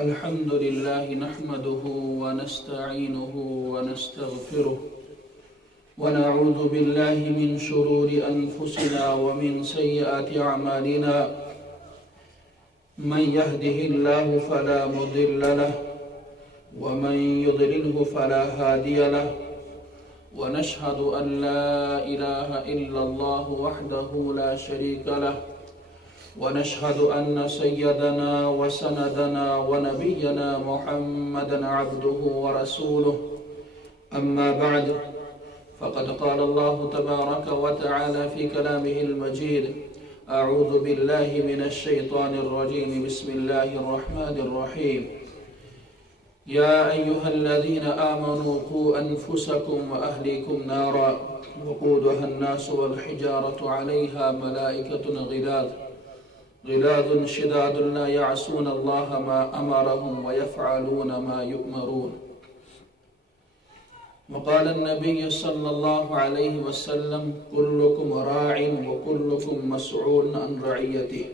الحمد لله نحمده ونستعينه ونستغفره ونعوذ بالله من شرور أنفسنا ومن سيئات أعمالنا من يهده الله فلا مضل له ومن يضلله فلا هادي له ونشهد أن لا إله إلا الله وحده لا شريك له ونشهد أن سيدنا وسندنا ونبينا محمدا عبده ورسوله أما بعد فقد قال الله تبارك وتعالى في كلامه المجيد أعوذ بالله من الشيطان الرجيم بسم الله الرحمن الرحيم يا أيها الذين آمنوا قوا أنفسكم وأهليكم نارا وقودها الناس والحجارة عليها ملائكة غلاظ شداد لا يعصون الله ما أمرهم ويفعلون ما يؤمرون وقال النبي صلى الله عليه وسلم كلكم راع وكلكم مسؤول عن رعيته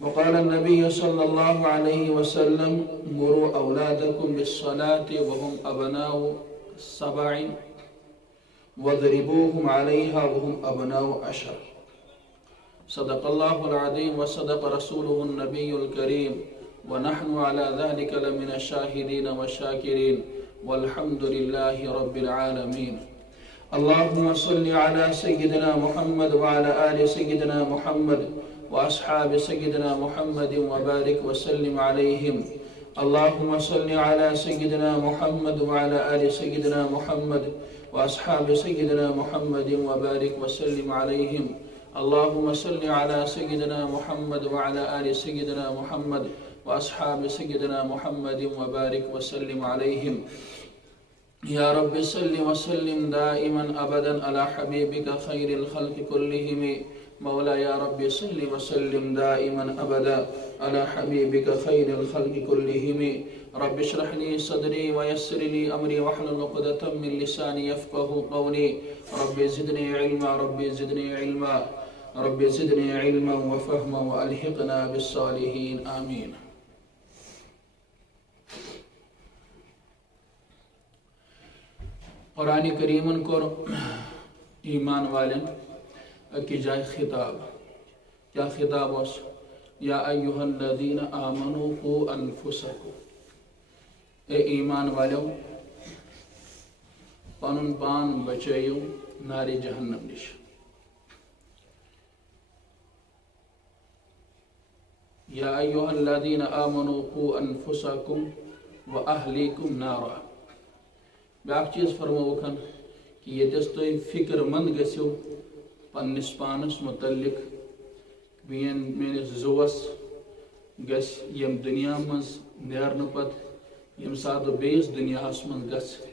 وقال النبي صلى الله عليه وسلم مروا أولادكم بالصلاة وهم أبناء 7 واضربوهم عليها وهم أبناء 10 صدق الله العظيم وصدق رسوله النبي الكريم ونحن على ذلك لمن الشاهدين والشاكرين والحمد لله رب العالمين اللهم صل على سيدنا محمد وعلى آل سيدنا محمد وأصحاب سيدنا محمد وبارك وسلم عليهم اللهم صل على سيدنا محمد وعلى آل سيدنا محمد وأصحاب سيدنا محمد وبارك وسلم عليهم اللهم صل على سيدنا محمد وعلى آل سيدنا محمد وأصحاب سيدنا محمد وبارك وسلم عليهم يا رب صل وسلم دائما أبدا على حبيبك خير الخلق كلهم مولاي يا رب صل وسلم دائما أبدا على حبيبك خير الخلق كلهم رب اشرح لي صدري ويسر لي أمري واحلل عقدة من لساني يفقه قولي رب زدني علما رب زدني علما رب زدني علما وفهما وألحقنا بالصالحين آمين قرآن کریم کو ایمان والن اکی جائے خطاب کیا خطاب اس یا ایہا الذین آمنوا قوا انفسکم اے ایمان والو پنن پان بچائیو نار جہنم نش یا ایہا الذین آمنوا قوا انفسکم واہلیکم نارا بیاکھ چیز فرموکن کہ یتس تُہۍ فکر مند گژھِو پننس پانس متعلق میٲنِس زُوس گژھِ یم دنیا منٛز نیرنہٕ پتہٕ یم ساتہٕ بہٕ بیٚیِس دُنیاہس منٛز گژھٕ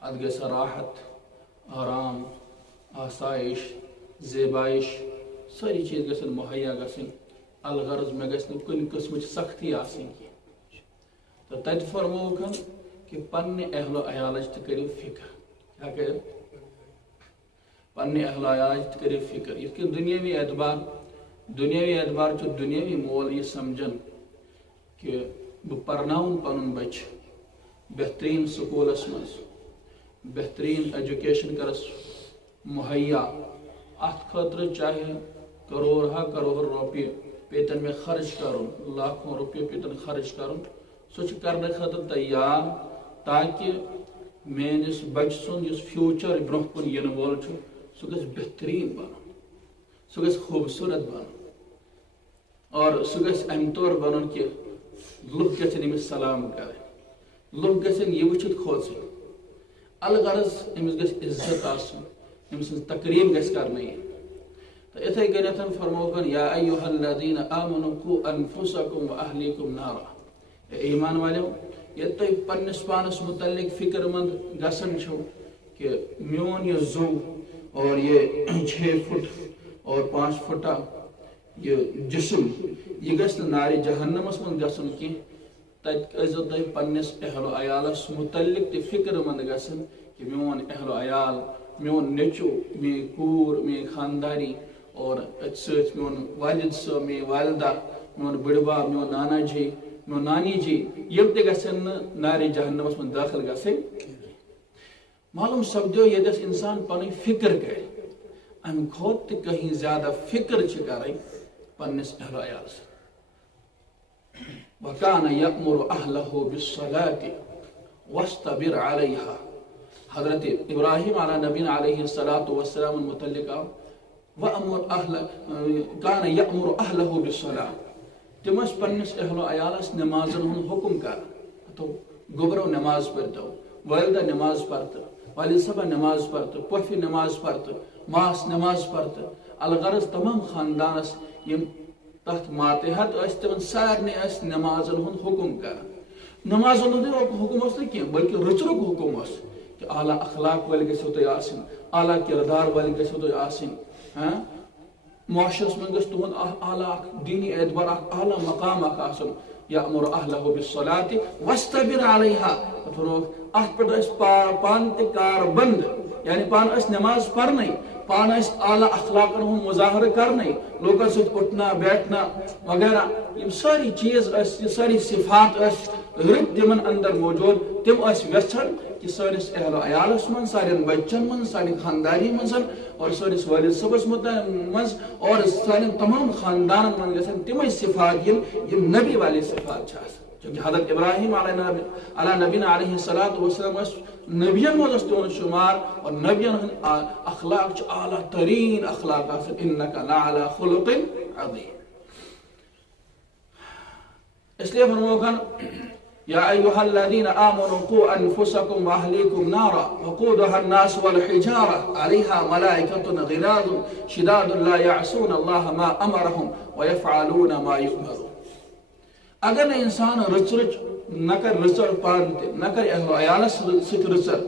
اتھ گژھِ راحت آرام آسائش زیبائش سٲری چیٖز گژھن مہیا گژھٕنۍ الغرض مےٚ گژھِ نہٕ کُنہِ قٕسمٕچ سختی آسٕنۍ کینٛہہ تہٕ تتہِ فرموکن کہ پنہ اہل و عیالچ تہ کٔرِو فکر کیا کٔرِو پنہ اہل و عیالچ تہ کٔرِو فکر یِتھ کٔنۍ دُنیاوی اعتبار چھُ دُنیاوی مول یہِ سمجھن کہ بہٕ پرناوُن پنُن بچہ بہترین سکوٗلس منٛز بہترین ایجوکیشن کرس مہیا اتھ خٲطرٕ چاہے کرور رۄپیہِ پیتن مےٚ خرچ کرُن لاکھوں رۄپیہِ پیتن خرچ کرُن سُہ چھُ کرنہٕ خٲطرٕ تیار تاکہ میٲنِس بچہ سُنٛد یُس فیوٗچر برونٛہہ کُن یِنہٕ وول چھُ سُہ گژھِ بہتریٖن بنُن سُہ گژھِ خوٗبصوٗرت بنُن اور سُہ گژھِ امہِ طور بنُن کہ لُکھ گژھن أمِس سلام کرٕنۍ لُکھ گژھن یہِ وٕچھِتھ کھوژٕنۍ الغرض أمِس گژھِ عزت آسُن أمۍ سٕنٛز تقریٖب گژھِ کرنہٕ یِنۍ تہٕ یِتھَے کٔنٮ۪تھ فرموکن یا ایُہا الذین آمنوا قوا انفسکم واہلیکم نارا اے ایمان والو ییٚلہِ تُہۍ پننس پانس متعلق فکر مند گژھان چھو کہ میون یہ زو اور یہ 6 فٹ اور 5 فٹا یہ جسم یہ گژھِ نہٕ نارِ جہنمس منٛز گژھُن کینٛہہ تتہِ ٲسۍزیو تُہۍ پننس اہل و عیالس متعلق تہِ فکر مند گژھان کہ میون اہل و عیال میون نیٚچو میٲنۍ کوٗر میٲنۍ خانداری اور اتھ سۭتۍ میون والد صٲب میٲنۍ والدہ میون بڑباب میون نانا جی میون نانی جی یم تہ گژھن نارِ جہنمس من داخل گژھن معلوم سپدیو یتس انسان پن فکر کرے ام کھوت تہ کہیں زیادہ فکر کریں پنس اہل عیال سے وَكَانَ يَأْمُرُ أَهْلَهُ بِالصَّلَاةِ وَاسْتَبِرْ عَلَيْهَا حضرت ابراہیم علیہ نبینا علیہ السلام متعلق كَانَ يَأْمُرُ أَهْلَهُ بِالصَّلَاةِ تم پنس اہل عیالس نمازن ہن حکم کر تو گوبرو نماز پرتو والدہ نماز پرت والد صاحب نماز پرت پوفی نماز پرت ماس نماز پرت الغرض تمام خاندانس یم تحت ماتحت تمن سارے نمازن ہند حکم کر نمازن ہند حکم اس کی بلکہ رچرک حکم اس کہ اعلیٰ اخلاق ول گھو تھی آسن اعلیٰ کردار ول گھو تھی آسن معاشرس من گھ تہد اعلیٰ دینی اعتبار اعلیٰ مقام آسن یأمر اہلہ بالصلاة واصطبر علیہا ات پہ پان تہ کار بند یعنی پان نماز پرنے پان اعلیٰ اخلاقن ہند مظاہرہ کرنے لوگن ست اٹھنا بیٹھنا وغیرہ یہ ساری چیز یہ ساری صفات رت تمن اندر موجود تم یژھان کہ سانس اہل عیالس من سارن بچن من سانی خاندانی من اور سانس والد صبس من اور سان تمام خاندان من گھن تم صفات یم نبی والی صفات چونکہ حضرت ابراہیم علیہ نبینا علیہ السلام نبین مز تہد شمار اور نبین ہند اخلاق اعلیٰ ترین اخلاق انک لعلی خلق عظیم اس لیے فرموکن یا ایہا الذین آمنوا قوا انفسکم واہلیکم نارا وقودها الناس والحجارہ علیہا ملائکۃ غلاظ شداد لا یعصون اللہ ما امرهم ویفعلون ما یؤمرون اگر نہ انسان رچ نہ کر رچر پان نہ کر اہل عیالس ست رچر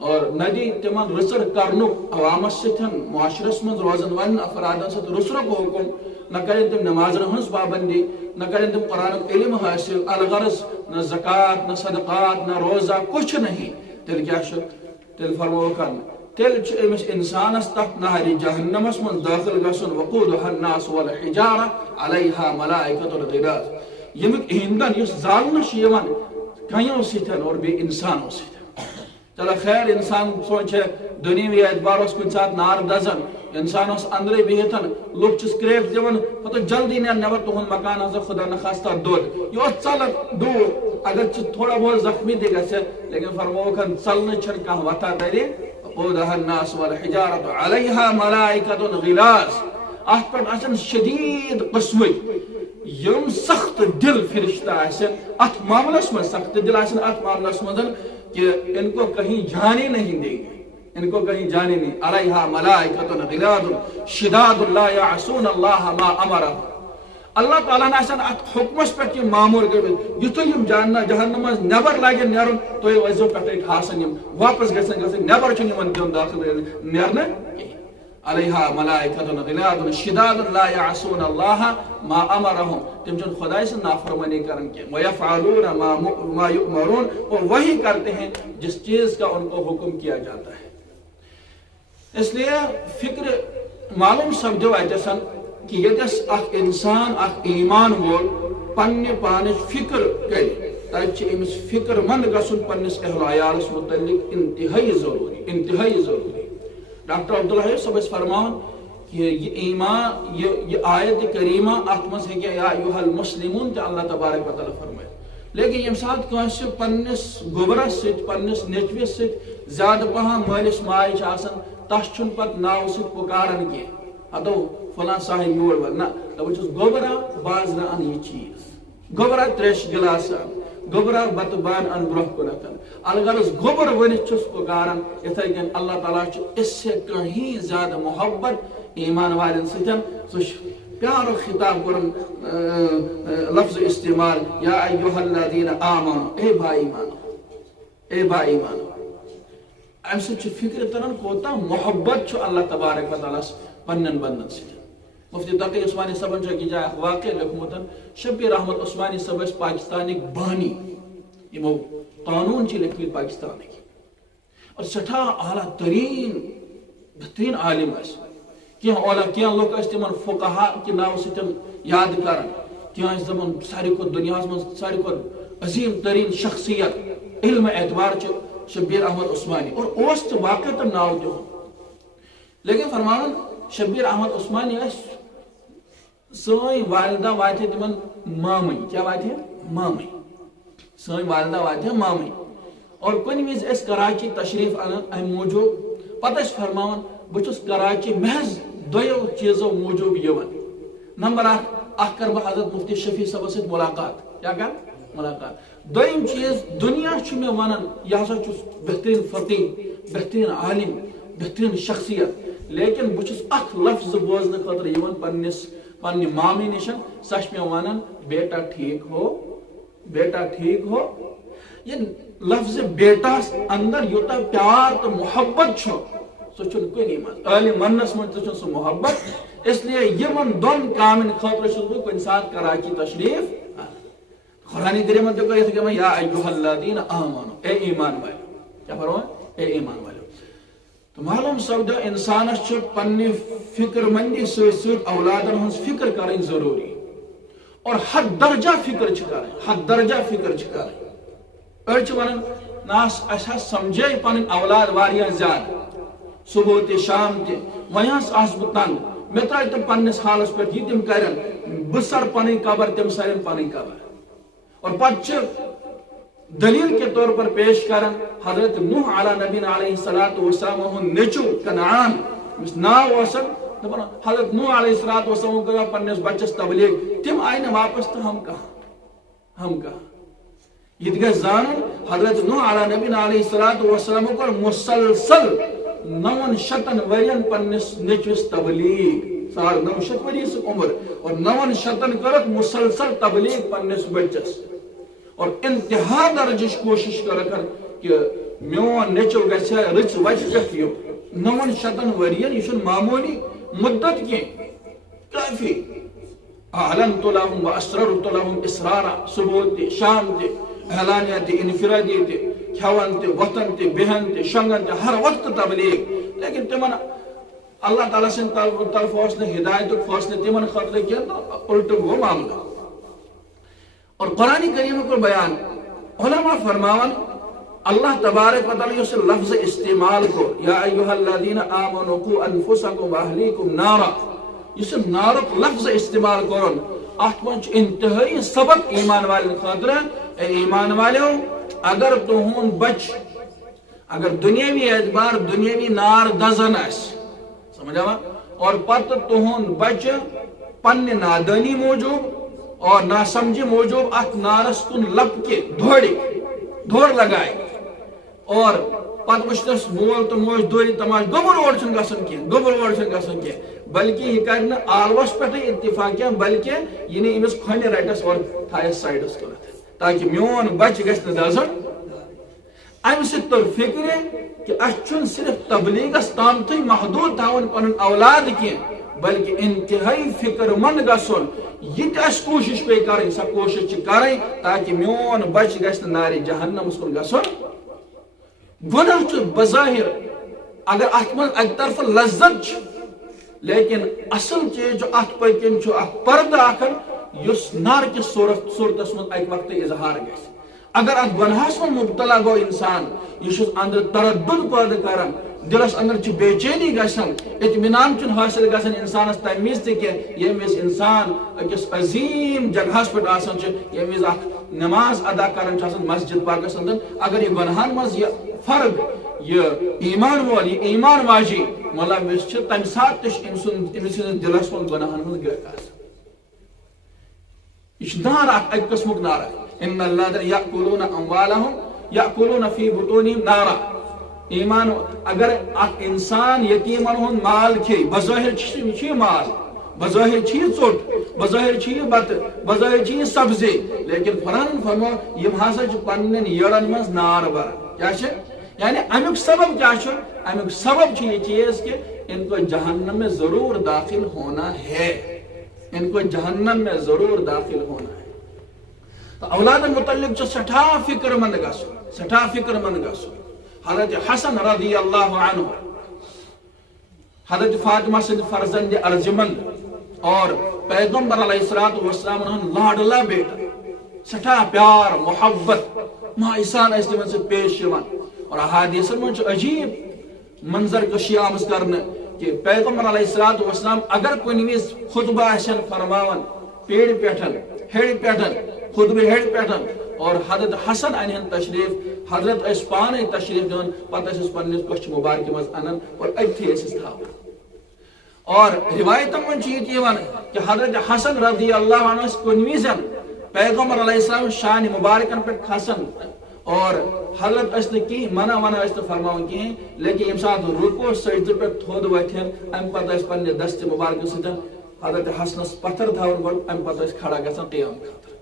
اور نہ دی تمن رچر کرنو عوامس ستن معاشرس من روزن ون افرادن ست رچرک حکم نہ کریں تم نمازن ہنس پابندی نہ کریں تم قرآن علم حاصل الغرض نہ زکوٰۃ نہ صدقات نہ روزہ کچھ نہیں تیل کیا تیل فرمو کر تیل امس انسانس تحت نہر جہنمس من داخل گھن وقودها الناس والحجارہ علیہا ملائکۃ غلاظ یمیک ایندھن اس زالنہ کنوں ستن اور بی انسانوں ستن چلو خیر انسان سوچے دنیوی اعتبار کن سات نار دزن انسان اندرے بہتن لوگ کریک دون پتہ جلدی نیر نبر تہد مکان ہسا خدا نخواستہ دود یہ ژل دور اگر تھوڑا بہت زخمی تہ گھے لیکن فرموکن ژلنے چھن کھانا وتھا ترے وقودها الناس والحجارۃ علیہا ملائکۃ غلاظ ات پہ شدید قسوی یم سخت دل فرشتہ ات معاملس من سخت دل ات معاملس من کہ ان کو کہیں جانے نہیں دیں گے ان کو کہیں جانے نہیں علیہا ملائکۃ غلاظ شداد لا یعصون اللہ ما امرهم اللہ تعالیٰ نے ات حکمس پہ یہ معمور کر یتھے یم جاننا جہنم نبر لاگن نیرن تو وزو پہ ٹھاسن یم واپس گھن نبر چھ یمن دیون داخل نیرن علیہا ملائکۃ غلاظ شداد لا یعصون اللہ ما امرهم تم چن خدا سے نافرمانی کرن کے ویفعلون ما یؤمرون اور وہی کرتے ہیں جس چیز کا ان کو حکم کیا جاتا ہے اس لیے فکر معلوم سپدو اتسن کہ یتس اخ انسان اخ ایمان وول پنہ پانچ فکر کر تک امس فکر مند گھن پنس اہل عیالس متعلق انتہائی ضروری ڈاکٹر عبدالحی صاحب فرمان کہ یہ ایمان یہ آیت کریمہ ات مز ہے یا ایھا المسلمون تے اللہ تبارک و تعالی فرمائے لیکن یم سات کانس پنس گوبرس ست پنس نیچوس ست زیادہ پہم مالس ماج آسان تس چھن پت ناو ست پکارن کی ادو فلاں صاحب یور ول نہ دپس گوبرا باز نہ ان یہ چیز گوبرا تریش گلاس گوبرا بت بان ان برہ کنتن الغرض گوبر ونت چھس پکارن اتھے کن اللہ تعالیٰ اس سے کہیں زیادہ محبت ایمان والن ستن سہ پیار خطاب کرن لفظ استعمال یا ایھا الذین آمنوا اے بھائی مانو ام سے فکر تران کوتا محبت اللہ تبارک و تعالیٰ پنن بندن ستن مفتی تقی عثمانی صاحبن کی جائے واقع لکھمت شبیر احمد عثمانی صاحب پاکستانک بانی یمو قانون چھ لکھمت پاکستان کی اور سٹھا اعلیٰ ترین بہترین عالم کیا لوگ تمن فقہا کہ ناو ستن یاد کرن تہذ دپان ساری کھت دنیا من ساری کھت عظیم ترین شخصیت علم اعتبار شبیر احمد عثمانی اور اس واقع تم ناو تہ لیکن فرمان شبیر احمد عثمانی سن والدہ واتہ تمن مامئی کیا واتہ مامئی سن والدہ واتہ مامئی اور کن وز اس کراچی تشریف انان ام موجود پتہ فرمان بچس کراچی محض دو چیزوں موجود یوان نمبر اخ کر بہ حضرت مفتی شفیع صاحب ست ملاقات کیا کر ملاقات دویم چیز دنیا چھ میں ونان یہ ہسا چھ بہترین فقیہ بہترین عالم بہترین شخصیت لیکن بچس اخ لفظ بوزن خاطر یوان پنہ مامی نشن سچ میں ونان بیٹا ٹھیک ہو بیٹا ٹھیک ہو یہ لفظ بیٹا اندر یوتا پیار تو محبت چھو سو چھن کنی مز عالم منس من تو سو محبت اس لیے یمن دون کامن خاطر چھس بہ کن سات کراچی تشریف قرآن کریم میں دیکھو یہ کہ یا ایھا الذین آمنوا اے ایمان والو کیا فرمایا اے ایمان والو تو معلوم سپدو انسانس پنہ فکر مندی ست اولادن ہز فکر کریں ضروری اور حد درجہ فکر کریں حد درجہ فکر کریں اڑ ونان ناس اسا سمجھے پن اولاد واریاہ زیادہ صبح تہ شام تہ ویس آس بہ تنگ مے ترائی تم پنس حالس پہ یہ تم کرن بہ سر پن قبر تم سرن پن قبر اور پتہ دلیل کے طور پر پیش کرن حضرت نوح علی نبینا علیہ الصلوۃ والسلام ہن نیچو کنعان اس ناو وسن دپن حضرت نوح علیہ الصلوۃ والسلام کر پنس بچس تبلیغ تم آئی نہ واپس تو ہم کہاں یہ گژھِ زانن حضرت نوح علی نبینا علیہ الصلوۃ والسلام کر مسلسل 900 ورین پنس نیچوس تبلیغ 900 وری عمر اور 900 کرت مسلسل تبلیغ پنس بچس اور انتہا درجش کوشش کر کہ میون نیچو گھس رچ وچ پہ 900 ورین یہ معمولی مدت کی کافی اعلنت لهم واسررت لهم اسرارا صبح تہ شام تہ اعلانیہ تہ انفرادی تہ کھوان تہ وطن تہ بہن تہ شنگن تہ ہر وقت تبلیغ لیکن تمن اللہ تعالیٰ سن طرف ہدایت فاصلے تمن خاطر کی الٹ گو معاملہ اور قرآن کریم کو بیان علماء فرماون اللہ تبارک و تعالی اس لفظ استعمال کو یا ایھا الذین آمنوا قوا انفسکم واہلیکم نارا اس نارک لفظ استعمال کرن ات من انتہائی سبق ایمان والن خاطر اے ایمان والو اگر تہن بچ اگر دنیاوی اعتبار دنیاوی نار دزن اس سمجھا اور پتہ تہن بچ پنہ نادانی موجود اور ناسمجھی موجود ات نارس کن لپ کے دھوڑ لگائے اور پتہ وچھنس مول تو موج دوری تماش گوبر ووڑ چھن گژھن کی بلکہ یہ کر آلوس پہ اتفاق کی بلکہ یہ امس کھنہ رٹس اور تھایس سائڈس کن تاکہ میون بچ گژھِ نہ دزن ام سۭتۍ تر فکر کہ اس صرف تبلیغس تامتھے محدود تھاون پن اولاد کی بلکہ انتہائی فکر مند گژھن یہ تہ اس کوشش پہ کریں سا کوشش کریں تاکہ میون بچ گژھِ نار جہنمس کن گژھن گناہ چھ بظاہر اگر ات من اک طرف لذت لیکن اصل چیز جو ات پکن چھ اک پردہ اکھن یس نار کس صورتس من اک وقت اظہار گژھِ اگر ات گناہس من مبتلا گو انسان یہ اندر تردد پید کران دلس اندر چھ بے چینی گژھان اطمینان چھ حاصل گژھان انسانس تمہ وز تہ کہ یم وز انسان اکس عظیم جگہس پہ آسان چھ یم وز اخ نماز ادا کران چھ آسان مسجد پاکس اندر اگر یہ گناہن مز یہ فرق یہ ایمان وول یہ ایمان واجی ملوث چھ تمہ سات تہ امس دلس من گناہن مز گرک آسان یہ نار اک قسمک نار ان الذين ياكلون اموالهم ياكلون في بطونهم نارا ایمان اگر اک انسان یتیمن ہن مال کھے بظاہر چھ مال بظاہر چھ ژوٹ بظاہر چھ بت بظاہر چھ سبزی لیکن قرآن فرمو یم ہسا چھ پنن یڑن مز نار بر کیا چھ یعنی امیک سبب کیا چھ امیک سبب چھ یہ چیز کہ ان کو جہنم میں ضرور داخل ہونا ہے ان کو جہنم میں ضرور داخل ہونا ہے تو اولاد متعلق سٹھا فکر مند گسو حضرت حسن رضی اللہ عنہ حضرت فاطمہ سے فرزند ارجمند اور پیغمبر علیہ الصلوۃ والسلام لاڈلا بیٹا سٹھا پیار محبت ماحسان اس تمن سے پیش یوان اور احادیثن من عجیب منظر کشی آمز کرنے کہ پیغمبر علیہ الصلوۃ والسلام اگر کوئی وز خطبہ آسن فرماون پیڑ پیٹھن ہیڑ پیٹھن خطبہ ہیڑ پیٹھن اور حضرت حسن انہن تشریف حضرت اس پانے تشریف دن پتہ اس پنس کچھ مبارک مز انن اور اتھی اس تھاو اور روایتن من چیت یوان کہ حضرت حسن رضی اللہ عنہ کنویزن پیغمبر علیہ السلام شان مبارکن پر کھسن اور حضرت اس نے کی منع اس نے فرماؤں کی لیکن یم ساتھ رکو سجدہ پر تھود وتھن ام پتہ اس پنہ دست مبارک سۭتۍ حضرت حسنس پتھر تھاون گۄڈٕ ام پتہ اس کھڑا گژھان قیام خاطر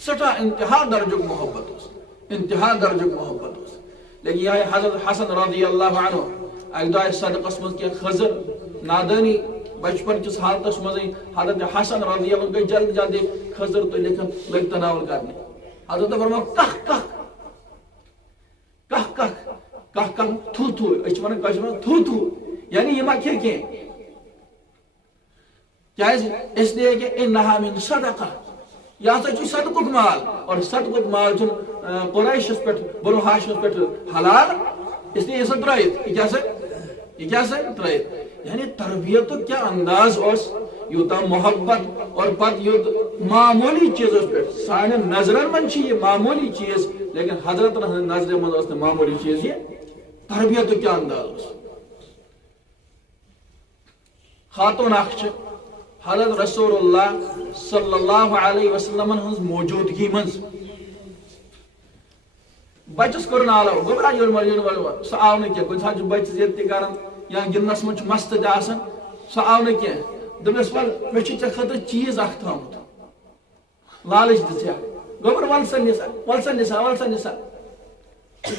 سٹھا انتہا درجُک محبت اس انتہا درجُک محبت اس لیکن یہ حضرت حسن رضی اللہ عنہ اک دۄہ صدقس منٛز کینٛہہ خضر نادانی بچپن کس حالتس مز حضرت حسن رضی اللہ عنہ جلدی جلدی خضر تو لکھن لگ تناول کرنے حضرت فرما کخ کخ کخ کخ کخ کخ تھو تھو اچھوان کشمن تھو تھو یعنی یہ ما کھے کھے کیا اس لیے کہ انہا من صدقہ یا سچ صدقہ مال اور صدقہ مال چن قریش پٹ بنو ہاشم پٹ حلال اس لیے یہ سب ترائیت یہ کیا سے ترائیت یعنی تربیت تو کیا انداز اس یوتا محبت اور پت یوت معمولی چیز اس پر سانے نظرن من چی یہ معمولی چیز لیکن حضرت نظر من اس نے معمولی چیز یہ تربیت تو کیا انداز اس خاتون اخچ حضرت رسول اللہ صلی اللہ علیہ وسلم ہنز موجودگی منز بچس کرن آلو گبرا یون والو سہ آو نہ کیا کچھ ساتھ بچ زیادتی کرن یا گندنس من مست تہ آسان سہ آو نہ کی دپس ول مے چھ ژے خاطر چیز اخ تھامت لالچ دژیا گوبر ول سا نسا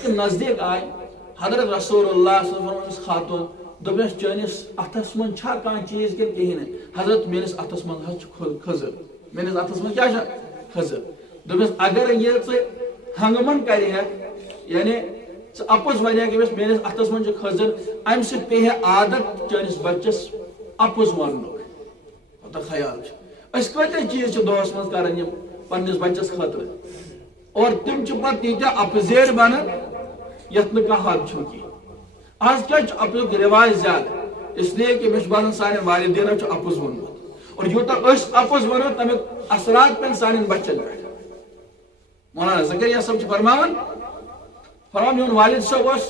نزدیک آئی حضرت رسول اللہ صلی اللہ علیہ وسلم خاتون دپس چٲنِس اتھس من چھا کانٛہہ چیز کِنہٕ کِہیٖنۍ حضرت میٲنِس اتھس من حظ چھُ خٔزٕر میٲنِس اتھس من کیٛاہ چھُ خٔزٕر دپس اگر یہ ژٕ ہنگمن کرِ ہیٚکھ یعنی اپز ونیا کہ میانس اتھس من خضر ام سۭتۍ پیٚیہِ عادت چٲنِس بچس اپز وننُک پتہ خیال أسۍ کۭتیاہ چیٖز چھِ دۄہس منٛز کران یِم پننِس بچس خٲطرٕ اور تِم چھِ پتہٕ تیٖتیاہ اپزیڑ بنان یتھ نہٕ کانٛہہ حد چھُ کینٛہہ آز کیٛاہ چھُ اپزُک رِواج زیادٕ اس لیے کہ مےٚ چھُ باسان سانٮ۪ن والدینو چھُ اپُز ووٚنمُت اور یوٗتاہ أسۍ اپُز ونو تمیُک اثرات پٮ۪ن سانٮ۪ن بچن پٮ۪ٹھ مولانا زکریا صاحب چھِ فرماوان میون والد صاحب اوس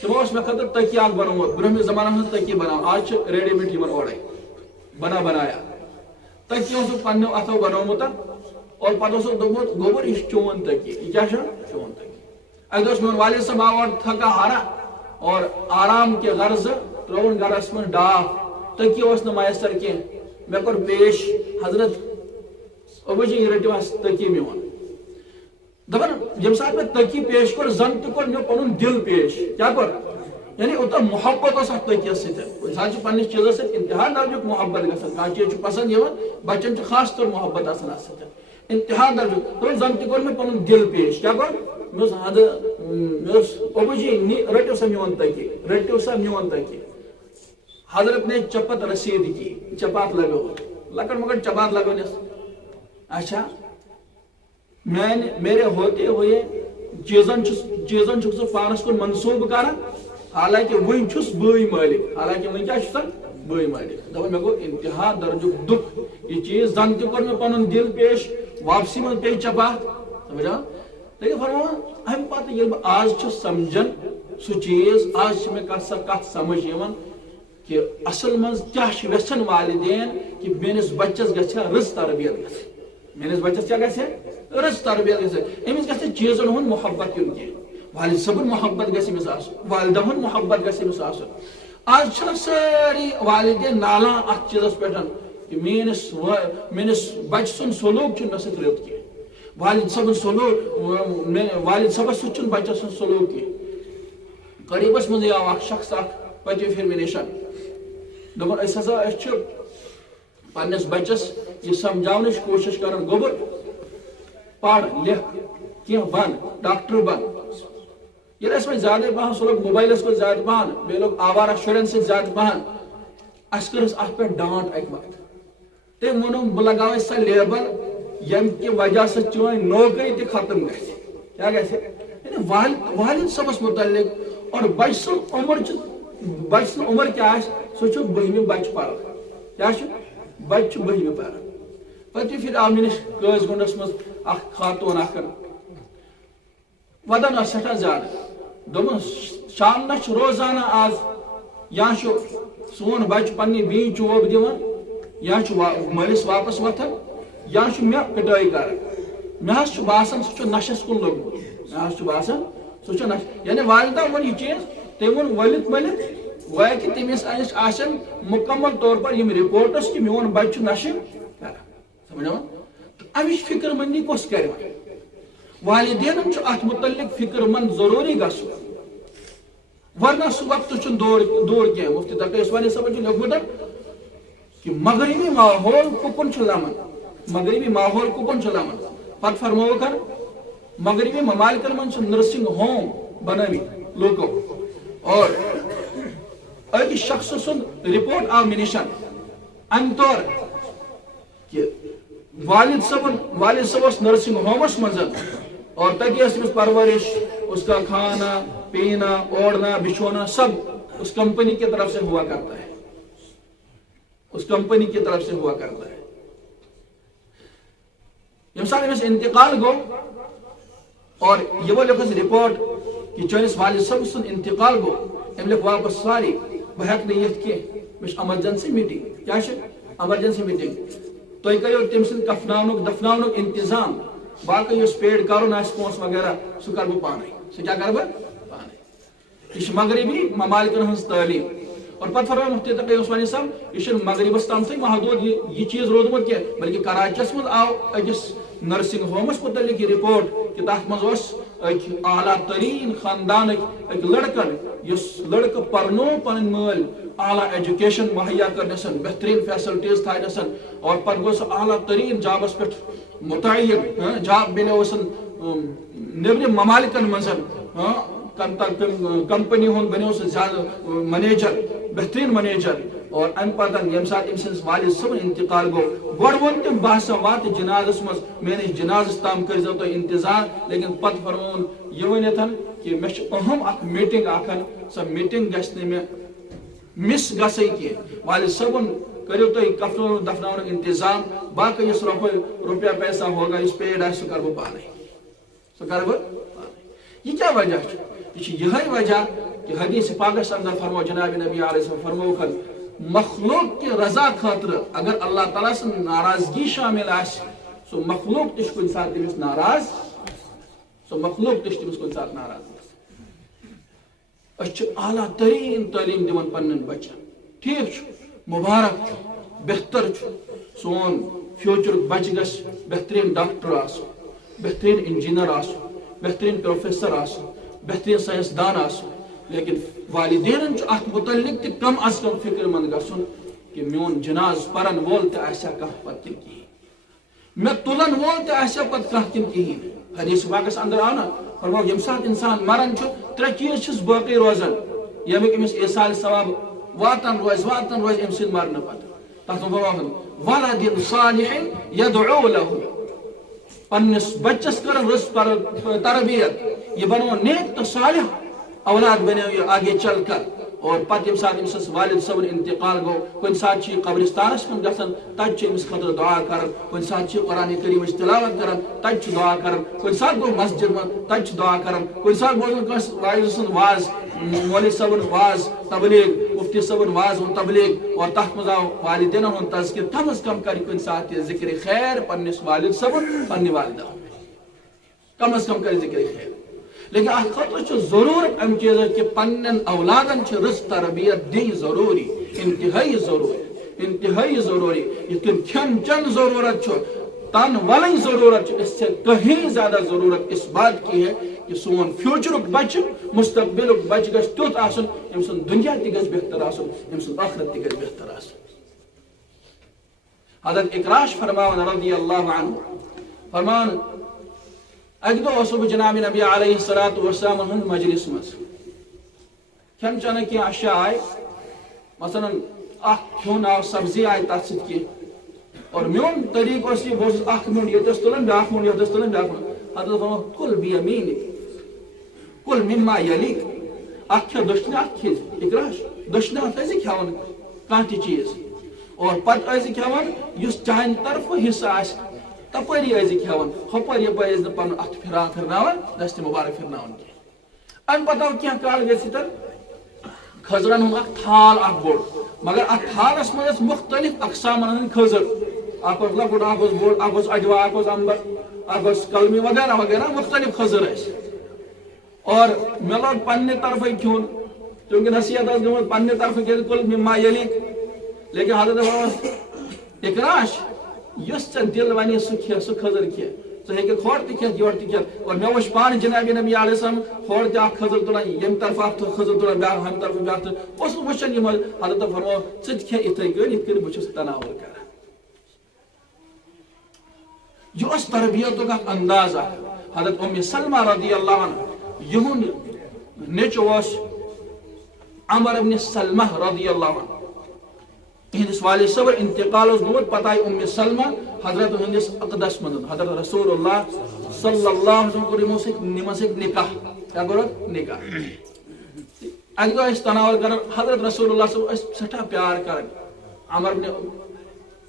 تمو اوس مےٚ خٲطرٕ تٔکیہِ اکھ بنومُت برٛونٛہمہِ زمانس منٛز تٔکیہِ بناوان آز چھِ ریڈی میڈ یِوان اورے بنایا تٔکیہِ اوسُکھ پننیو اتھو بنومُت اور پتہٕ اوسُکھ دوٚپمُت گوبر یہِ چھُ چون تٔکیہِ یہِ کیٛاہ چھُ چون تٔکیہِ اکہِ دۄہ اوس میون والد صاحب آو اورٕ تھکا ہارا اور آرام کے غرضہٕ ترٛووُن گرس منٛز ڈاکھ تٔکیہِ اوس نہٕ میسر کینٛہہ مےٚ کوٚر پیش حضرت ابوٗ جی یہِ رٔٹِو حظ تٔکیہِ میون دپان یم سات میں تکی پیش کر زن تو کر میں پنن دل پیش کیا کر یعنی اوتا محبت اس تکی سۭتۍ انسان چھ پننس چیزس سۭتۍ انتہا درجُک محبت گژھان کانٛہہ چیز چھ پسند یوان بچن چھ خاص طور محبت آسان اتھ سۭتۍ انتہا درجُک تو زن تہ کر میں پنن دل پیش کیا کر مے ابو جی رٹو سا میون تکی حضرت نے چپت رسید کی چپات لگو لکڑ مکڑ چپات لگونس اچھا میرے ہوتے ہوئے چیزن چھُ سُہ پانس کُن منسوب کران حالانکہ وُنہِ چھُس بٲے مٲلک حالانکہ وُنہِ کیٛاہ چھُ سن بٲے مٲلک دپان مےٚ گوٚو انتہا درجُک دُکھ یہ چیز زن تہِ کوٚر مےٚ پنُن دل پیش واپسی منٛز پیٚیہِ چپات سمجھان لیکن فرماوان امہِ پتہٕ ییٚلہِ بہٕ آز چھُس سمجھان سُہ چیز آز چھِ مےٚ سۄ کتھ سمجھ یِوان کہ اصل منٛز کیٛاہ چھِ یژھان والدین کہ میٲنِس بچس گژھِ ہا رٕژ تربیت گژھٕنۍ میٲنِس بچس کیٛاہ گژھِ ہا رٕژ تربیت گژھِ أمِس گژھِ نہٕ چیزن ہُنٛد محبت یُن کینٛہہ والد صٲبُن محبت گژھِ أمِس آسُن والدہ ہُنٛد محبت گژھِ أمِس آسُن آز چھِنہٕ سٲری والدین نالان اتھ چیزس پٮ۪ٹھ کہ میٲنِس بچہِ سُنٛد سلوٗک چھُنہٕ مےٚ سۭتۍ رُت کینٛہہ والد صٲبُن سلوٗک والد صٲبس سۭتۍ چھُنہٕ بچس سُنٛد سلوٗک کینٛہہ قریٖبس منٛزٕے آو اکھ شخص اکھ پٔتمہِ پھِرِ مےٚ نِشن دوٚپُن أسۍ چھِ پننس بچس یہ سمجھاونٕچ کوشش کران گوبر پڑھ لکھ کینٛہہ بن ڈاکٹر بن ییٚلہِ اَسہِ وۄنۍ زیادٕ پہن سُہ لوگ موبایلس کُن زیادٕ پہن بیٚیہِ لوگ آوارا شُرٮ۪ن سۭتۍ زیادٕ پہن اَسہِ کٔرٕس اتھ پٮ۪ٹھ ڈانٹ اکہِ وقتہٕ تم ون بہ لگا سا لیبل یم کہ وجہ چون نوکری تہ ختم گژھِ کیا گژھِ یعنی والد صٲبس متعلق اور بچہ سن عمر کیا سہ چھ 12 بچہ پران کیا بچہ 12 پران پتہ پھر آو مےٚ نش قٲضۍ گُنڈس منٛز اکھ خاتون اکھ ودان ٲس سٮ۪ٹھاہ زیادٕ دوٚپُن شامنس چھ روزانہ آز یا چھ سون بچہ پننہِ بیٚنہِ چوب دِوان یا چھ مٲلِس واپس وتھان یا چھ مےٚ پٹٲے کران مےٚ حظ چھُ باسان سُہ چھُ نشس کُن لوٚگمُت مےٚ حظ چھُ باسان سُہ چھُ نش یعنی والدہ ووٚن یہِ چیٖز تٔمۍ ووٚن ؤلِتھ مٔلِتھ گویا کہ تٔمِس نِش آسن مکمل طور پر یِم رپورٹس کہ میون بچہ چھُ نشہٕ کران سمجھاوان تہٕ امِچ فکر مندی کُس کرِ والدینن چھُ اتھ متعلق فکر مند ضروری گژھُن ورنہ سُہ وقت چھُنہٕ دوٗر کینٛہہ مفتی تقی عثمانی صٲبن چھُ لیوٚکھمُت کہ مغربی ماحول کُکُن چھُ لمن مغربی ماحول کُکُن چھُ لمن پتہٕ فرمووُکھ مغربی ممالکن منٛز چھِ نرسنگ ہوم بنٲومٕتۍ لوٗکو اور أکِس شخص سُنٛد رپورٹ آو مےٚ نِشن امہِ طور کہ والد صاحب اس نرسنگ ہومس منٛز اور تتی ٲس تٔمِس پرورش اس کا کھانا پینا اوڑھنا بچھونا سب اس کمپنی کی طرف سے ہوا کرتا ہے اس کمپنی کی طرف سے ہوا کرتا ہے یم ساتہٕ أمِس انتقال گو اور یہ وہ لکھس رپورٹ کہ چٲنِس والد صٲب سُنٛد انتقال گو أمۍ لیوٚکھ واپس ساری بہٕ ہٮ۪کہٕ نہٕ یِتھ کینٛہہ مےٚ چھِ ایمرجنسی میٹنگ کیٛاہ چھِ ایمرجنسی میٹنگ تُہۍ کٔرِو تٔمۍ سٕنٛدِ کفناونُک دفناونُک انتظام باقٕے یُس پیڈ کرُن آسہِ پونٛسہٕ وغیرہ سُہ کرٕ بہٕ پانے سُہ کیٛاہ کرٕ بہٕ پانے یہ چھِ مغربی ممالکن ہٕنٛز تعلیٖم اور پتہٕ فرمٲے مفتی تقی عثمانی صاحب یہ چھُنہٕ مغربس تامتھٕے محدوٗد یہ چیٖز روٗدمُت کینٛہہ بلکہ کراچیس منٛز آو أکِس نرسنگ ہومس متعلق یہ رپورٹ کہ تتھ منٛز اوس أکۍ اعلیٰ تریٖن خاندانٕکۍ أکۍ لڑکن یُس لڑکہٕ پرنو پنٕنۍ مٲلۍ اعلیٰ ایجوکیشن مہیا کرنس بہترین فیسلٹیز تھاونس اور پتہٕ گوٚو سُہ اعلیٰ تریٖن جابس پٮ۪ٹھ متعین جاب ملیو نیبرِم ممالکن منٛز کمپنی ہُنٛد بنیو سُہ زیادٕ منیجر بہترین منیجر اور ام پتہ یم سات أمۍ سٕنٛدِس والد صٲبُن انتقال گوٚو گۄڈٕ ووٚن تٔمۍ بہٕ ہسا واتہٕ جنازس منٛز میٲنِس جنازس تام کٔرۍزیو تُہۍ انتظار لیکن پتہٕ فرمووُن یہِ ؤنِتھ کہ مےٚ چھِ اہم اکھ میٹنگ اکھ سۄ میٹنگ گژھِ نہٕ مےٚ مس گژھٕنۍ کینٛہہ والد صٲبُن کٔرِو تُہۍ کفناونُک دفناونُک انتظام باقٕے یُس رۄپیہ پیسہ ہوگا یُس پیڈ آسہِ سُہ کرٕ بہٕ پانے سُہ کرٕ بہٕ پانے یہ کیٛاہ وجہ چھُ یہ چھُ یِہے وجہ کہ حدیث پاکس اندر فرمو جناب نبی علیہ السلام فرمووُکھ مخلوق کی رضا خاطر اگر اللہ تعالیٰ سن ناراضگی شامل آسہِ سُہ مخلوق تہِ چھُ کُنہِ ساتہٕ تٔمِس ناراض سُہ مخلوق تہِ چھُ تٔمِس کُنہِ ساتہٕ ناراض أسۍ چھِ اعلیٰ تریٖن تعلیٖم دِوان پننٮ۪ن بچن ٹھیٖک چھُ مبارک چھُ بہتر چھُ سون فیوچرُک بچہِ گژھِ بہترین ڈاکٹر آسُن بہترین انجینئر آسُن بہترین پروفیسر آسُن بہترین سائنسدان آسُن لیکن والدینن چھُ اتھ متعلق تہِ کم از کم فکر مند گژھُن کہ میون جناز پرن وول تہِ آسیا کانٛہہ پتہٕ کِنہٕ کِہیٖنۍ مےٚ تُلن وول تہِ آسیا پتہٕ کانٛہہ کِنہٕ کِہیٖنۍ حدیث پاکس اندر آو نا فرمو ییٚمہِ ساتہٕ انسان مران چھُ ترٛےٚ چیٖز چھِس باقٕے روزان ییٚمیُک أمِس ایٖصال ثواب واتان روزِ أمۍ سٕنٛدِ مرنہٕ پتہٕ تتھ منٛز فرمو ولدٍ صالح يدعو له پننس بچس کرن رٕژ تربیت یہ بنو نیک تو صالح اولاد بنو یہ آگے چل کر اور پتہ یم سات أمس والد صٲبُن انتقال گو کُنہِ ساتہٕ چھِ قبرستانس کُن گژھان تتہِ چھِ أمِس خٲطرٕ دعا کران کُنہِ ساتہٕ چھِ قرآنِ کریٖمٕچ تلاوت کران تتہِ چھِ دعا کران کُنہِ ساتہٕ گوٚو مسجد منٛز تتہِ چھِ دعا کران کُنہِ ساتہٕ بوزان کٲنٛسہِ واعظ سُنٛد واز مولوی صٲبُن واز تبلیغ مفتی صٲبُن واز ہُنٛد تبلیغ اور تتھ منٛز آو والدینن ہُنٛد تذکر کم از کم کرِ کُنہِ ساتہٕ یہِ ذکرِ خیر پننس والد صٲبُن پننہِ والدہ کم از کم کرِ ذکرِ خیر لیکن اتھ خٲطرٕ چھُ ضروٗرت امہِ چیٖزٕچ کہ پننٮ۪ن اولادن چھِ رٕژ تربیت دِنۍ ضروٗری انتہٲیی ضروٗری یِتھ کٔنۍ کھٮ۪ن چٮ۪ن ضروٗرت چھُ تن ولٕنۍ ضروٗرت چھِ اس سے کہیں زیادہ ضروٗرت اس بات کی ہے کہ سون فیوچرُک بچہِ مستقبلُک بچہِ گژھِ تیُتھ آسُن ییٚمہِ سُنٛد دُنیا تہِ گژھِ بہتر آسُن ییٚمہِ سُنٛد ٲخرت تہِ گژھِ بہتر آسُن حضرت اقراش فرماوان رضی اللہ عنہ فرماوان اکہ دۄہ اوسُس بہٕ جناب نبی علیہ الصلوۃ والسلام ہُنٛد مجلس منٛز کھٮ۪ن چٮ۪نٕکۍ کینٛہہ اشیاء آیہِ مثلاً اکھ کھیوٚن آو سبزی آیہِ تتھ سۭتۍ کینٛہہ اور میون طریق اس یہ بہت اخ منٹ یتس تلن بیاکھ منٹ یتس تلن بیاکھ منٹ حضرت فرمو کل بیمینک کل مما یلیک اکھ کھے دشنی اکھ کھے اقراش دشنی ہاتھ ایسے کھاون کانٛہہ تہِ چیز اور پتہ ایسے کھاون یس چاہن طرف حصہ آس تپری ایسے کھاون ہپر یپر ایسے پن اتھ پھرناون دست مبارک پھرناون ام پتہ کینٛہہ کال گژھتن خضرن ہُنٛد اکھ تھال اکھ بوڑ مگر اتھ تھالس منٛز مختلف اقسامن ہٕنٛدۍ خضر اکھ اوس لۄکُٹ اکھ اوس بوڑ اکھ اوس اجوا اکھ اوس امبر اکھ اوس کلمی وغیرہ وغیرہ مختلف خضر ٲسۍ اور مےٚ لوگ پننہِ طرفے کھیوٚن چونکہ نصیحت ٲس گٔمٕژ پننہِ طرفہٕ کھیٚیہِ کُل مما یلیک لیکن حضرت فرموس اقراش یُس ژےٚ دل ونی سُہ کھے سُہ خضر کھے ژٕ ہیٚککھ ہورٕ تہِ کھٮ۪تھ یورٕ تہِ کھٮ۪تھ اور مےٚ وٕچھ پانہٕ جناب نبی علیہ السلام ہورٕ تہِ اکھ خضر تُلان ییٚمہِ طرفہٕ اکھ خضر تُلان بیاکھ ہُمہِ طرفہٕ بیاکھ اوسُس وٕچھان یِم حضرت فرمو ژٕ تہِ کھے یِتھٕے کٔنۍ یِتھ کٔنۍ بہٕ چھُس تناور کران یہ اوس تربیتُک اکھ انداز اکھ حضرت ام سلمہ رضی اللہ عنہ یِہُنٛد نیٚچوٗ اوس عمر ابن سلمہ رضی اللہ عنہ یہندس والد صبر انتقال اس گوت پتہ ام سلمہ حضرت ہندس اقدس من حضرت رسول اللہ صلی اللہ علیہ وسلم کو نمسک نکاح کیا کرو نکاح اک دو اس تناول کر حضرت رسول اللہ صلی اللہ علیہ وسلم سٹھا پیار کر عمر بن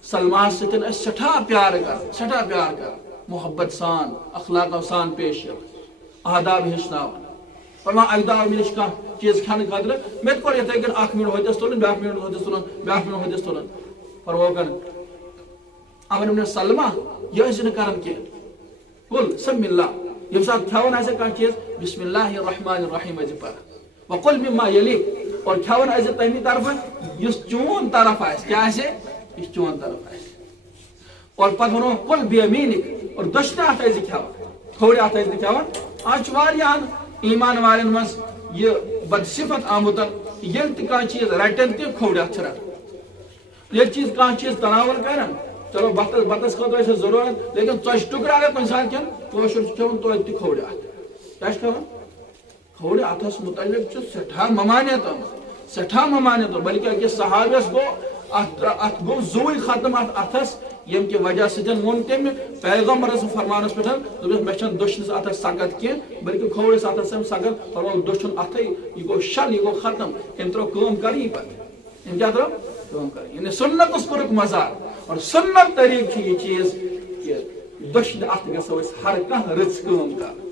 سلمہ سٹن اس سٹھا پیار کر محبت سان اخلاق سان پیش آداب ہچناون فرما اجدار میں نش کانٛہہ چیز کھانے خاطر میں کوٚر یِتھٕے کٔنۍ اکھ منٹ ہوتس تُلُن بیاکھ منٹ ہوتس تُلُن بیاکھ منٹ ہوتس تُلُن فرمو کر عمر بن سلمہ یہ ٲسۍ نہٕ کران کینٛہہ قل سم اللہ ییٚمہِ ساتہٕ کھٮ۪وان آسہِ کانٛہہ چیز بسم اللہ الرحمن الرحیم ٲسۍ پران وقل مما یلیک اور کھٮ۪وان آسہِ تمہِ طرفہٕ یُس چون طرف آسہِ کیٛاہ آسہِ یُس چون طرف آسہِ اور پتہٕ ونو قل بیمیٖنِک اور دٔچھنہِ اتھٕ ٲسۍ کھٮ۪وان کھوورِ اتھٕ ٲسۍ نہٕ کھٮ۪وان آز چھُ واریاہن ایمان والن مز یہ بدصفت آمت یل تہ کانٛہہ چیز رٹن تہ کھوورِ اتھٕ چھِ رٹان ییٚلہِ چیز کانٛہہ چیز تناول کرن چلو بتس خٲطرٕ آسہِ ضروٗرت لیکن ژۄچہِ ٹُکرٕ اگر کُنہِ ساتہٕ کھٮ۪ن کٲشُر چھُ کھٮ۪وان توتہِ تہِ کھوورِ اتھٕ کیٛاہ چھُ کھٮ۪وان کھوورِ اتھس متعلق چھُ سٮ۪ٹھاہ ممانیت آمٕژ سٮ۪ٹھاہ ممانیت بلکہ أکِس صحابیس گوٚو اتھ گوٚو زُوٕے ختم اتھ اتھس یم کی وجہ سۭتۍ ووٚن تٔمۍ پیغمبر سٕنٛدِس فرمانس پٮ۪ٹھ دوٚپُس مےٚ چھنہٕ دٔچھنِس اتھس سکت کینٛہہ بلکہ کھوورِس اتھس چھم سکت فرمو دٔچھُن اتھٕے یہِ گوٚو شل یہِ گوٚو ختم أمۍ ترٛوو کٲم کرٕنی پتہٕ أمۍ کیٛاہ ترٛوو کٲم کرٕنۍ یعنی سنتس کوٚرُکھ مزار اور سنت طریقہٕ چھُ یہِ چیز کہ دٔچھنہِ اتھٕ گژھو أسۍ ہر کانٛہہ رٕژ کٲم کرٕنۍ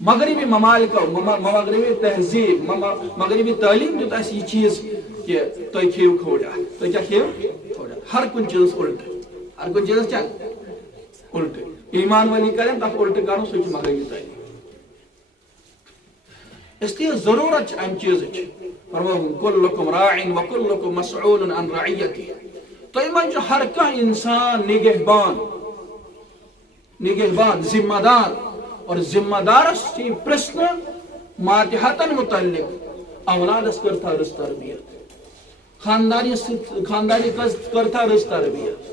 مغربی ممالکو مغربی تہذیب مغربی تعلیم دیُت اسہِ یہِ چیز کہ تُہۍ کھیٚیِو کھوورِ اتھٕ تُہۍ کیٛاہ کھیٚیِو کھوورِ اتھٕ ہر کُنہِ چیزس الٹہٕ ہر کُنہِ چیزس کیا الٹہٕ ایمان والی کرن تتھ الٹہٕ کرُن سُہ چھُ مغربی تعلیم اس لیے ضرورت چھِ امہِ چیزٕچ فرمو کُلُکُم راعٍ وکُلُکُم مسئوٗلٌ عن رعیتہ تۄہہِ منٛز چھُ ہر کانٛہہ انسان نگہبان ذمہ دار اور ذمہ دارس چھِ یہِ پرژھنہٕ ماتحتن متعلق اولادس کٔرتھا رٕژ تربیت خاندانی کٔرتھا رٕژ تربیت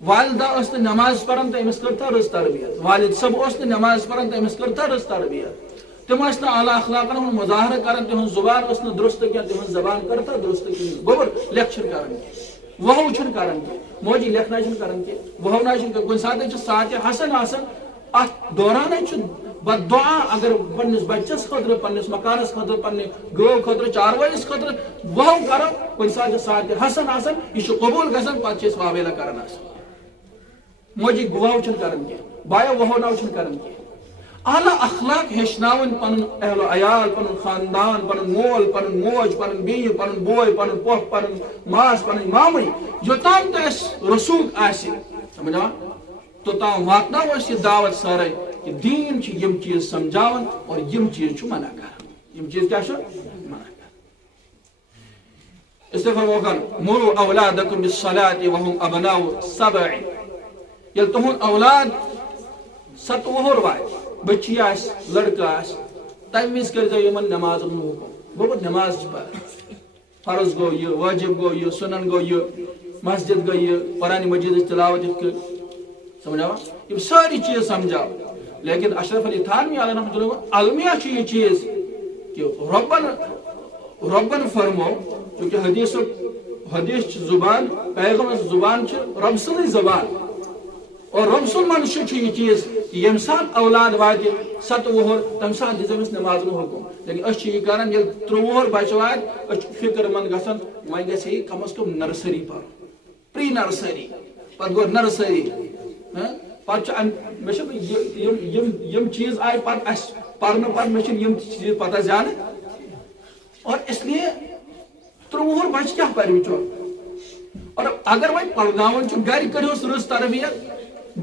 والدہ ٲس نہٕ نماز پران تہٕ أمِس کٔرتھا رٕژ تربیت والد صٲب اوس نہٕ نماز پران تہٕ أمِس کٔرتھا رٕژ تربیت تِم ٲسۍ نہٕ اعلیٰ اخلاقن ہُنٛد مظاہرٕ کران تِہنٛز زُبان ٲس نہٕ درست کینٛہہ تِہنٛز زبان کٔرتھا درست کینٛہہ گوٚبُر لیکھٕ چھِنہٕ کران کینٛہہ وہو چھُنہٕ کران کینٛہہ موجی لیکھنا چھِنہٕ کران کینٛہہ وہونا چھِنہٕ کران کُنہِ ساتہٕ چھِ ساتہِ حسن آسان اتھ دوران چھُ بد دعا اگر پننس بچس خاطر پننس مکانس خاطر پننہِ گٲو خاطر چاروٲیِس خاطر وہو کرو کُنہِ ساتہٕ چھِ ساتہِ حسن آسان یہِ چھُ قبوٗل گژھان پتہٕ چھِ أسۍ واویلا کران آسان موجی وہو چھُنہٕ کران کینٛہہ بایو وہوناو چھُنہٕ کران کینٛہہ اعلیٰ اخلاق ہیٚچھناوٕنۍ پنُن اہل و عیال پنُن خاندان پنُن مول پنُن موج پنُن بیٚیہِ پنُن بوے پنُن پۄپھ پنُن ماس پنٕنۍ مامٕے یوٚتام تہِ اَسہِ رسوٗخ آسہِ سمجھ آو توٚتام واتناوو أسۍ یہِ دعوت سارے کہ دین چھُ یِم چیز سمجھاوان اور یِم چیز چھُ منع کران یِم چیز کیٛاہ چھُ منع کران اس لیے فرموکن مروا اولادکم بالصلاۃ وهم ابناء 7 ییٚلہِ تُہُنٛد اولاد 7 وُہُر واتہِ بچی آسہِ لڑکہٕ آسہِ تمہِ وِزِ کٔرۍزیٚو یِمن نماز ہُنٛد حُکم گوٚو نماز چھِ پران فرض گوٚو یہِ واجب گوٚو یہِ سنن گوٚو یہِ مسجد گٔے یہِ قرآنِ مجیدٕچ تلاوت یِتھ کٔنۍ سمجھاوا یِم سٲری چیز سمجھاو لیکن اشرف علی تھانوی علیہ رحمۃ اللہ المیہ چھُ یہِ چیز کہ ربن فرمو چونکہ حدیث زبان پیغمبر زبان رب سن زبان اور رب سن منشا یہ چیز کہ یم سات اولاد وات 7 وہر تم سات دس نماز حکم لیکن اس یہ کران 3 وہر بچہ وات فکر مند گھن وی گھے کم از کم نرسری پر پری نرسری پتہ گو نرسری پتہ یم چیز آئی پتہ پرنے پتہ مے یم چیز پتہ زیادہ اور اس لیے 3 وہر بچہ کیا پہ بچور اور اگر وی پرناون گھر کرس رٕژ تربیت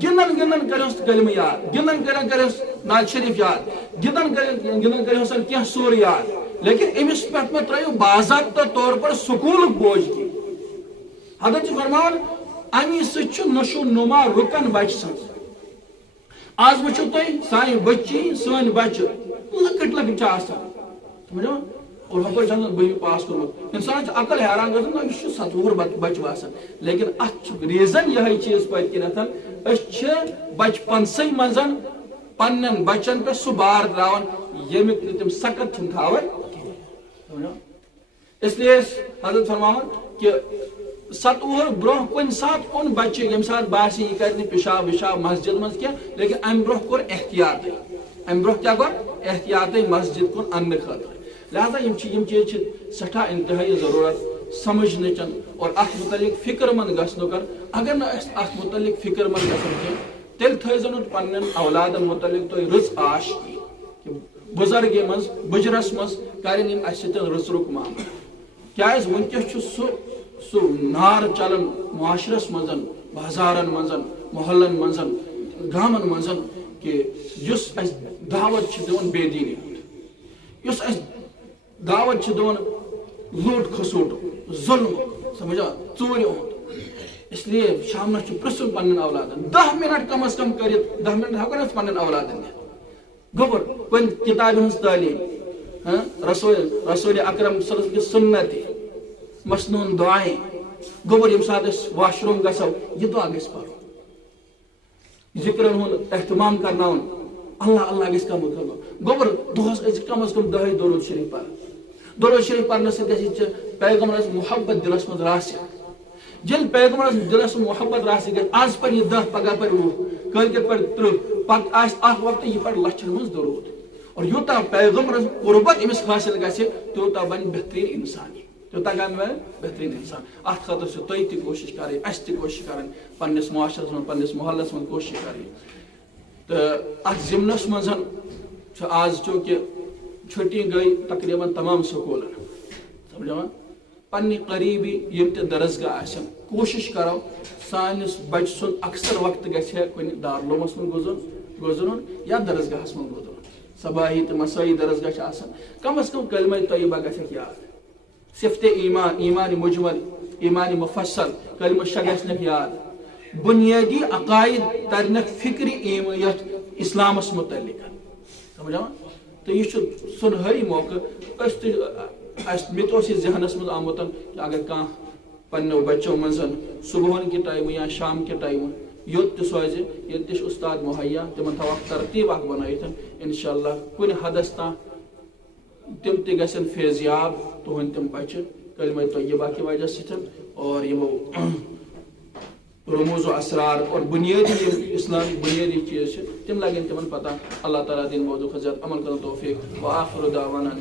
گندن گندن کرس کلمہ یاد گندن کرس نعت شریف یاد گندن کرس کی سور یاد لیکن امس پہ مے ترو باضابطہ طور پر سکول بوجھ کی حضرت فرمان امی سچ نشو نما رکن بچ سن آج وچھو تھی سان بچی سن بچہ لکٹ لکٹ سمجھو اور ہپر چند 12 پاس کورمت انسان عقل حیران گژھان یہ 7 وہر بچہ باسان لیکن ات ریزن یہ چیز پتہ کنتھ بچپن سی مز پن بچن پہ سہ بار تراان یمیک تم سخت تھاون اس لیے حضرت فرماون کہ 7 وہر برہ کن سات اون بچہ یم سات باسی یہ کر پیشاب وشاب مسجد مز کی لیکن ام برہ کور احتیاط ام برہ کیا کور احتیاط مسجد کن ان خاطر لہذا یم چیز سٹھا انتہائی ضرورت سمجھنچ اور ات متعلق فکر مند گھنو کر اگر ات متعلق فکر مند گھن تیل تھو پن اولادن متعلق تھی رٕژ آش کی بزرگی مز بجرس مز کرن اس رٕژ رُک معاملہ کیاز ونکس سہ نار چلان معاشرس مز بازارن مز محلن مز گامن مز کہ اس دعوت دان بے دینی ہند اس دعوت دان لوٹ کھسوٹ ظلم سمجھا ژوٗرِ ہُنٛد اس لیے شام پرژھُن پنن اولادن 10 منٹ کم از کم کرت 10 منٹ ہکن پنن اولادن گوبر کن کتاب ہز تعلیم رسول اکرم صلی اللہ علیہ وسلم کی سنت مسنون دعائیں گوبر یم سات واش روم گژھو یہ دعا گژھِ پرُن ذکرن ہُنٛد اہتمام کرناون اللہ اللہ گژھِ کم گوبر دۄہس کم از کم 10 درود شریف پر درود شریف پڑھنے سے گژھِ پیغمبرس محبت دلس مز راسخ جل پیغمبرس دلس محبت راسخ گژھِ آز پر یہ 10 پگہ پر 20 کٲلکیٚتھ پر 30 پتہ آسہِ اکھ وقت یہ پر لچھن مز درود اور یوتاہ پیغمبرس قربت امس حاصل گژھِ تیوتاہ بن بہترین انسان تیوتاہ گژھِ بہترین انسان ات خاطر چھ تُہۍ تہِ کوشش کرٕنۍ اسہِ تہِ کوشش کرٕنۍ پننس معاشرس منٛز پننس محلس منٛز کوشش کرٕنۍ تہٕ اتھ ضمنس منٛز چھُ آز چونکہ چھٹی گئی تقریباً تمام سکولن سمجھا پنہ قریبی یم تہ درسگاہ آسن کوشش کرو سانس بچ سن اکثر وقت گژھِ کُنہِ دارالعلومس منٛز گزرن یا درسگاہس منٛز گزرن صباحی تو مسائی درسگاہ چھ آسان کم از کم کلمہ طیبہ گژھکھ یاد صفت ایمان ایمان مجمل ایمان مفصل کلمہ شاہ گژھنکھ یاد بنیادی عقائد ترنک فکر یتھ اسلامس متعلق سمجھا تو یہ سنہری موقع مت ذہنس مز آمت کہ اگر کان پنو بچوں مز صبح کے ٹائم یا شام کے ٹائم یوت سوزِ یت استاد مہیا تمن تھو ترتیب اخ بنائت انشاءاللہ کن حدس تان تم تہ گژھن فیضیاب تہند تم بچہ کلمہ طیبہ کی وجہ سۭتۍ اور یمو رموز و اسرار اور بنیادی اسلامی بنیادی چیز تم لگن تمن پتہ اللہ تعالیٰ دین موضوع خزیات عمل کرن توفیق وآخر دعوانا